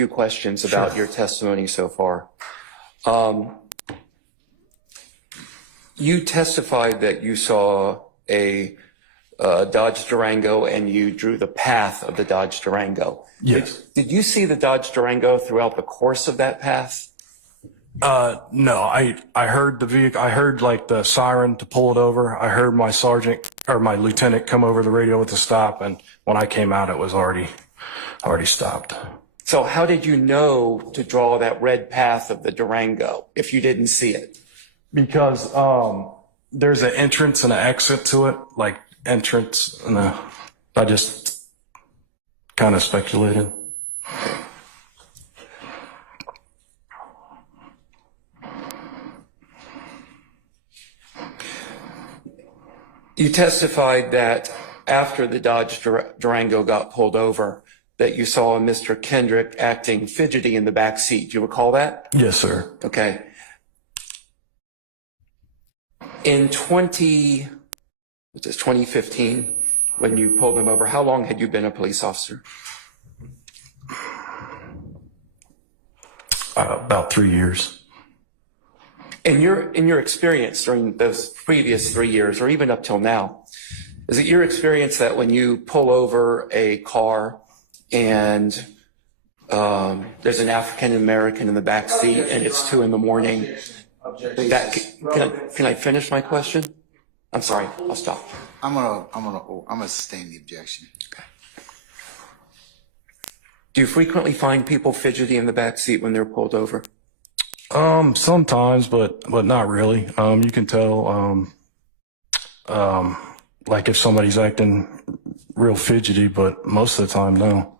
few questions about your testimony so far. You testified that you saw a Dodge Durango and you drew the path of the Dodge Durango. Yes. Did you see the Dodge Durango throughout the course of that path? No, I heard the vehicle. I heard like the siren to pull it over. I heard my sergeant or my lieutenant come over the radio with the stop. And when I came out, it was already stopped. So how did you know to draw that red path of the Durango if you didn't see it? Because, there's an entrance and an exit to it, like entrance and I just kind of speculated. You testified that after the Dodge Durango got pulled over, that you saw Mr. Kendrick acting fidgety in the back seat. Do you recall that? Yes, sir. Okay. In 2015, when you pulled him over, how long had you been a police officer? About 3 years. In your experience during those previous 3 years, or even up till now, is it your experience that when you pull over a car and there's an African American in the back seat and it's 2 a.m, can I finish my question? I'm sorry, I'll stop. I'm gonna sustain the objection. Okay. Do you frequently find people fidgety in the back seat when they're pulled over? Sometimes, but not really. You can tell, like if somebody's acting real fidgety, but most of the time, no.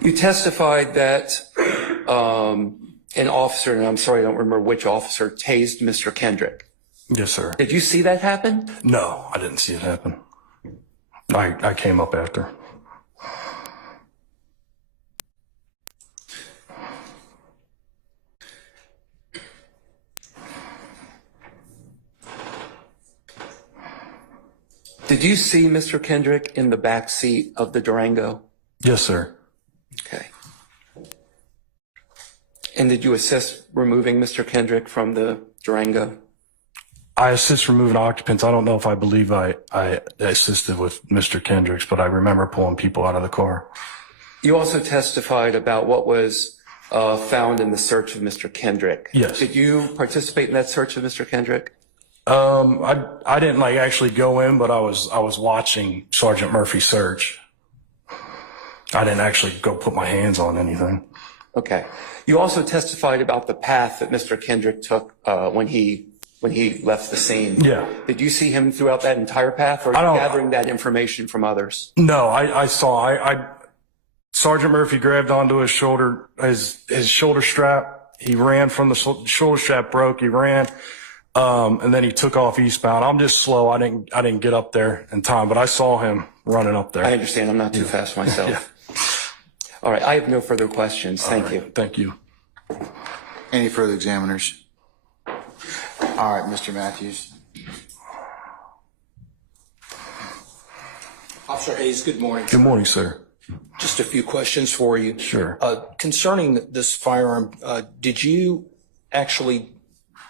You testified that an officer, and I'm sorry, I don't remember which officer, tased Mr. Kendrick. Yes, sir. Did you see that happen? No, I didn't see it happen. I came up after. Did you see Mr. Kendrick in the back seat of the Durango? Yes, sir. Okay. And did you assist removing Mr. Kendrick from the Durango? I assist removing occupants. I don't know if I believe I assisted with Mr. Kendricks, but I remember pulling people out of the car. You also testified about what was found in the search of Mr. Kendrick. Yes. Did you participate in that search of Mr. Kendrick? I didn't like actually go in, but I was watching Sergeant Murphy search. I didn't actually go put my hands on anything. Okay. You also testified about the path that Mr. Kendrick took when he left the scene. Yeah. Did you see him throughout that entire path, or are you gathering that information from others? No, I saw. Sergeant Murphy grabbed onto his shoulder, his shoulder strap. He ran from the shoulder strap broke. He ran, and then he took off eastbound. I'm just slow. I didn't get up there in time, but I saw him running up there. I understand. I'm not too fast myself. Yeah. All right. I have no further questions. Thank you. Thank you. Any further examiners? All right, Mr. Matthews. Officer Hayes, good morning. Good morning, sir. Just a few questions for you. Sure. Concerning this firearm, did you actually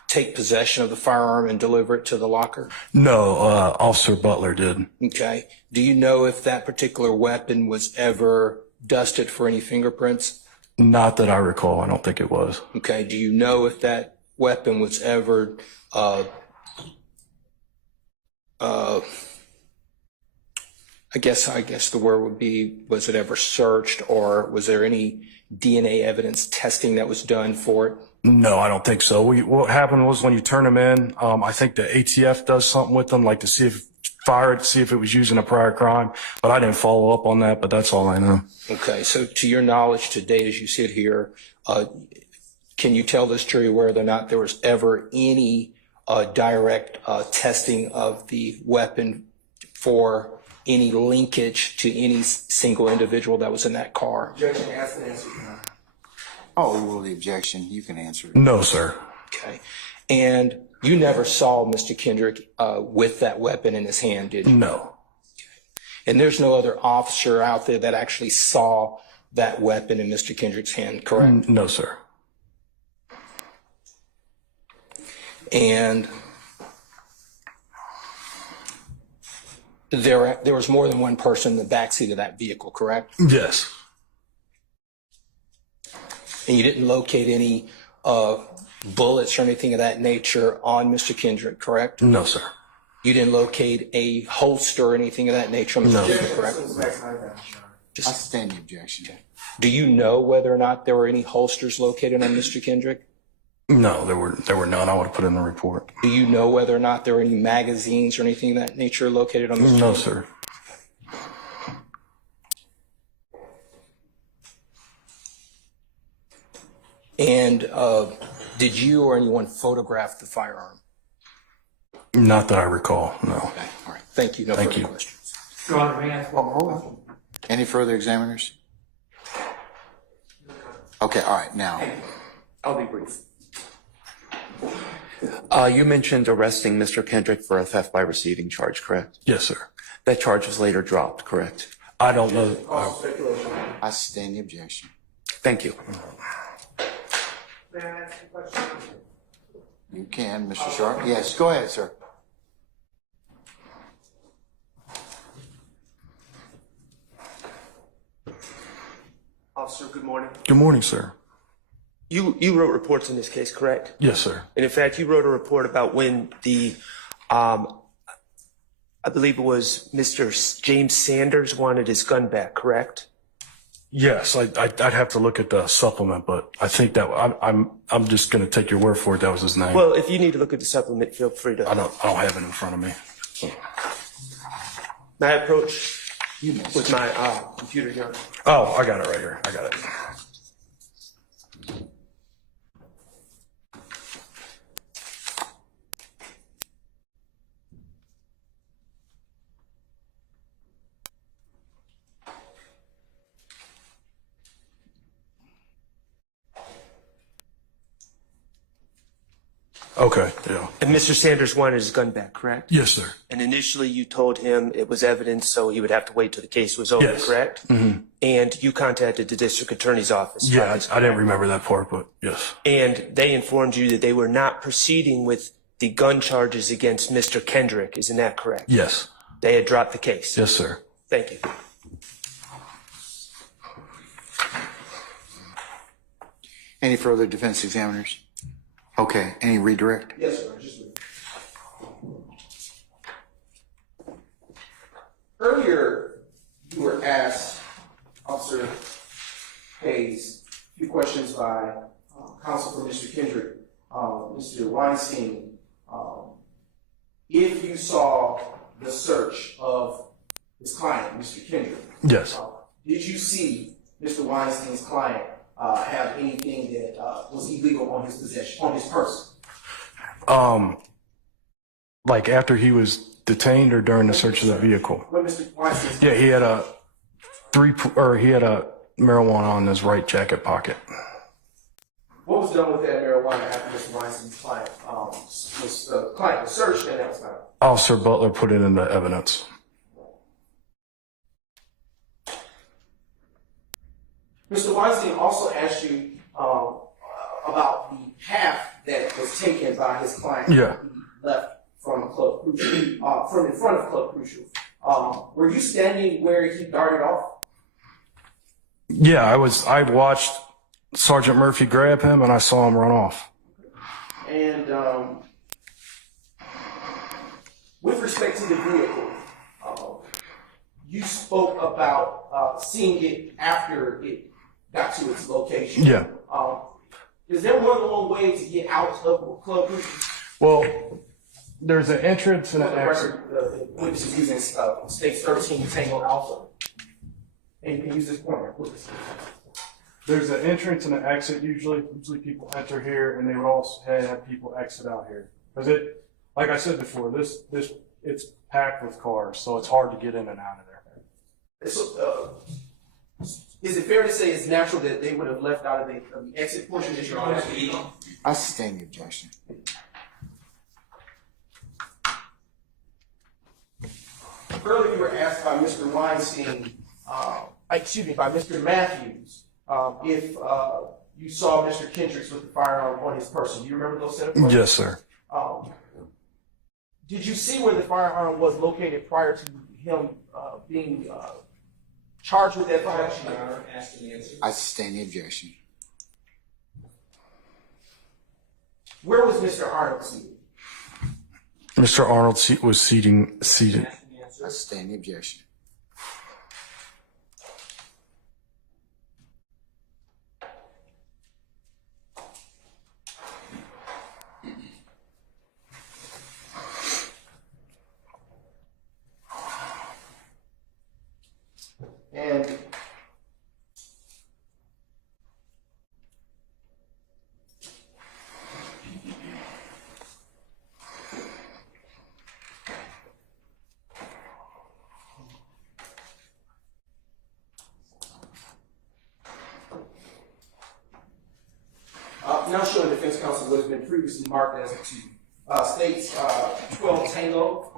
take possession of the firearm and deliver it to the locker? No, Officer Butler did. Okay. Do you know if that particular weapon was ever dusted for any fingerprints? Not that I recall. I don't think it was. Okay. Do you know if that weapon was ever I guess the word would be, was it ever searched, or was there any DNA evidence testing that was done for it? No, I don't think so. What happened was when you turn them in, I think the ATF does something with them, like to see if it was used in a prior crime, but I didn't follow up on that, but that's all I know. Okay. So to your knowledge today, as you sit here, can you tell this jury whether or not there was ever any direct testing of the weapon for any linkage to any single individual that was in that car? Objection, ask and answer. Oh, well, the objection, you can answer it. No, sir. Okay. And you never saw Mr. Kendrick with that weapon in his hand, did you? No. And there's no other officer out there that actually saw that weapon in Mr. Kendrick's hand, correct? No, sir. And there was more than one person in the backseat of that vehicle, correct? Yes. And you didn't locate any bullets or anything of that nature on Mr. Kendrick, correct? No, sir. You didn't locate a holster or anything of that nature on Mr. Kendrick, correct? I stand the objection. Do you know whether or not there were any holsters located on Mr. Kendrick? No, there were none. I would have put in the report. Do you know whether or not there were any magazines or anything of that nature located on Mr. No, Kendrick? sir. And did you or anyone photograph the firearm? Not that I recall, no. Okay, all right. Thank you. No Thank further you. questions. Oh, hold on. Any further examiners? Okay, all right, now. I'll be brief. You mentioned arresting Mr. Kendrick for a theft by receiving charge, correct? Yes, sir. That charge was later dropped, correct? I don't know. I stand the objection. Thank you. May I ask a question? You can, Mr. Schardt. Yes, go ahead, sir. Officer, good morning. Good morning, sir. You wrote reports in this case, correct? Yes, sir. And in fact, you wrote a report about when the, I believe it was Mr. James Sanders wanted his gun back, correct? Yes, I'd have to look at the supplement, but I think that I'm just going to take your word for it. That was his name. Well, if you need to look at the supplement, feel free to. I don't have it in front of me. May I approach You may. with my computer here? Oh, I got it right here. I got it. Okay, yeah. And Mr. Sanders wanted his gun back, correct? Yes, sir. And initially you told him it was evidence, so he would have to wait till the case was over, Yes. correct? Mm-hmm. And you contacted the district attorney's office. Yeah, I didn't remember that part, but yes. And they informed you that they were not proceeding with the gun charges against Mr. Kendrick. Isn't that correct? Yes. They had dropped the case. Yes, sir. Thank you. Any further defense examiners? Okay, any redirect? Yes, sir. Just earlier, you were asked, Officer Hayes, a few questions by counsel for Mr. Kendrick, Mr. Weinstein, if you saw the search of his client, Mr. Kendrick. Yes. Did you see Mr. Weinstein's client have anything that was illegal on his possession, on his person? Like after he was detained or during the search of the vehicle? What Mr. Weinstein's Yeah, he had a marijuana in his right jacket pocket. What was done with that marijuana after Mr. Weinstein's client was the client was searched and that was found? Officer Butler put it into evidence. Mr. Weinstein also asked you about the path that was taken by his client. Yeah. When he left from Club Crucial, from in front of Club Crucial. Were you standing where he darted off? Yeah, I watched Sergeant Murphy grab him and I saw him run off. And with respect to the vehicle, you spoke about seeing it after it got to its location. Yeah. Is there more than one way to get out of Club Crucial? Well, there's an entrance and For an the exit. record, the witness is using stakes 13 Tango Alpha. And you can use this pointer, please. There's an entrance and an exit usually. Usually people enter here and they would also have people exit out here. Because it, like I said before, it's packed with cars, so it's hard to get in and out of there. So, is it fair to say it's natural that they would have left out of the exit portion that you're on? I sustain the objection. Earlier, you were asked by Mr. Weinstein, by Mr. Matthews, if you saw Mr. Kendrick with the firearm on his person. Do you remember those set of questions? Yes, sir. Did you see where the firearm was located prior to him being charged with that firearm? I sustain the objection. Where was Mr. Arnold seated? Mr. Arnold was seated. I sustain the objection. And now showing defense counsel what has been previously marked as to states 12 Tango.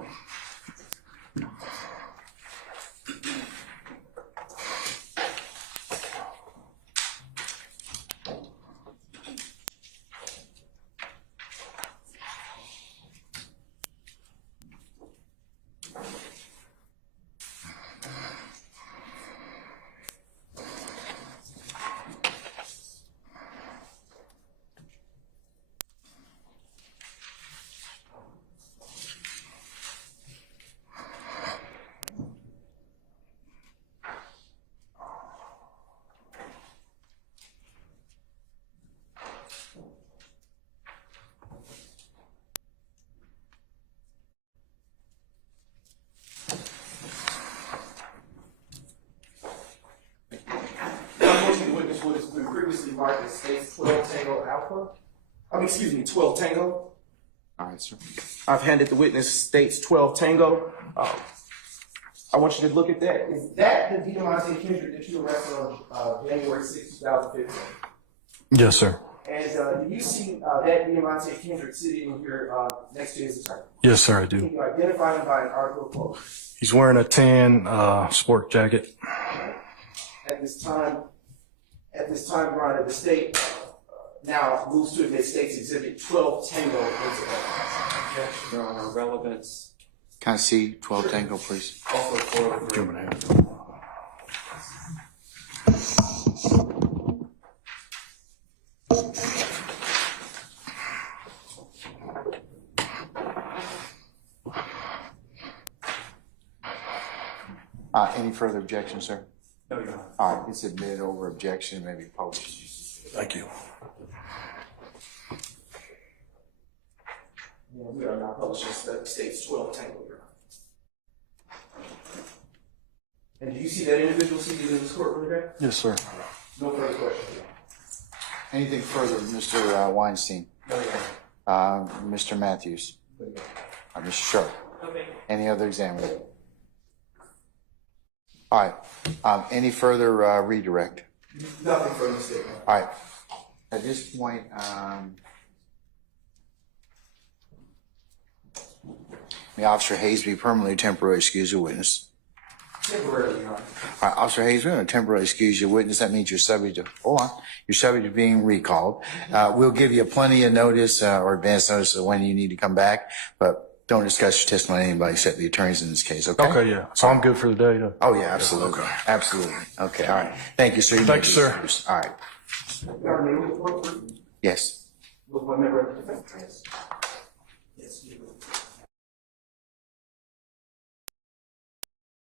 What has been previously marked as states 12 Tango Alpha. 12 Tango. All right, sir. I've handed the witness states 12 Tango. I want you to look at that. Is that the Deamonte Kendrick that you arrested on January 6, 2015? Yes, sir. And do you see that Deamonte Kendrick sitting here next to his attorney? Yes, sir, I Can do. you identify him by an article of clothing? He's wearing a tan sport jacket. At this time, Your Honor, the state now moves to admit states exhibit 12 Tango into evidence. Your Honor, relevance. Can I see 12 Tango, please? Also for Any further objection, sir? No, Your Honor. All right, it's admitted over objection, maybe published. Thank you. We are not publishing states 12 Tango, Your Honor. And do you see that individual seated in this courtroom today? Yes, sir. No further questions. Anything further, Mr. Weinstein? No, Your Honor. Mr. Matthews? Mr. Schardt? Any other examiner? All right. Any further redirect? Nothing further to state. All right. At this point, may Officer Hayes be permanently or temporarily excuse your witness? Temporarily, Your Honor. All right, Officer Hayes, we're going to temporarily excuse your witness. That means you're subject to, hold on, you're subject to being recalled. We'll give you plenty of notice or advance notice of when you need to come back, but don't discuss your testimony with anybody except the attorneys in this case, okay? Okay, yeah. So I'm good for the day. Oh, yeah, absolutely. Okay. Absolutely. Okay, all right. Thank you, sir. Thank you, sir. All right. Your Honor, may we report Yes. with one member of the defense? Yes, you do.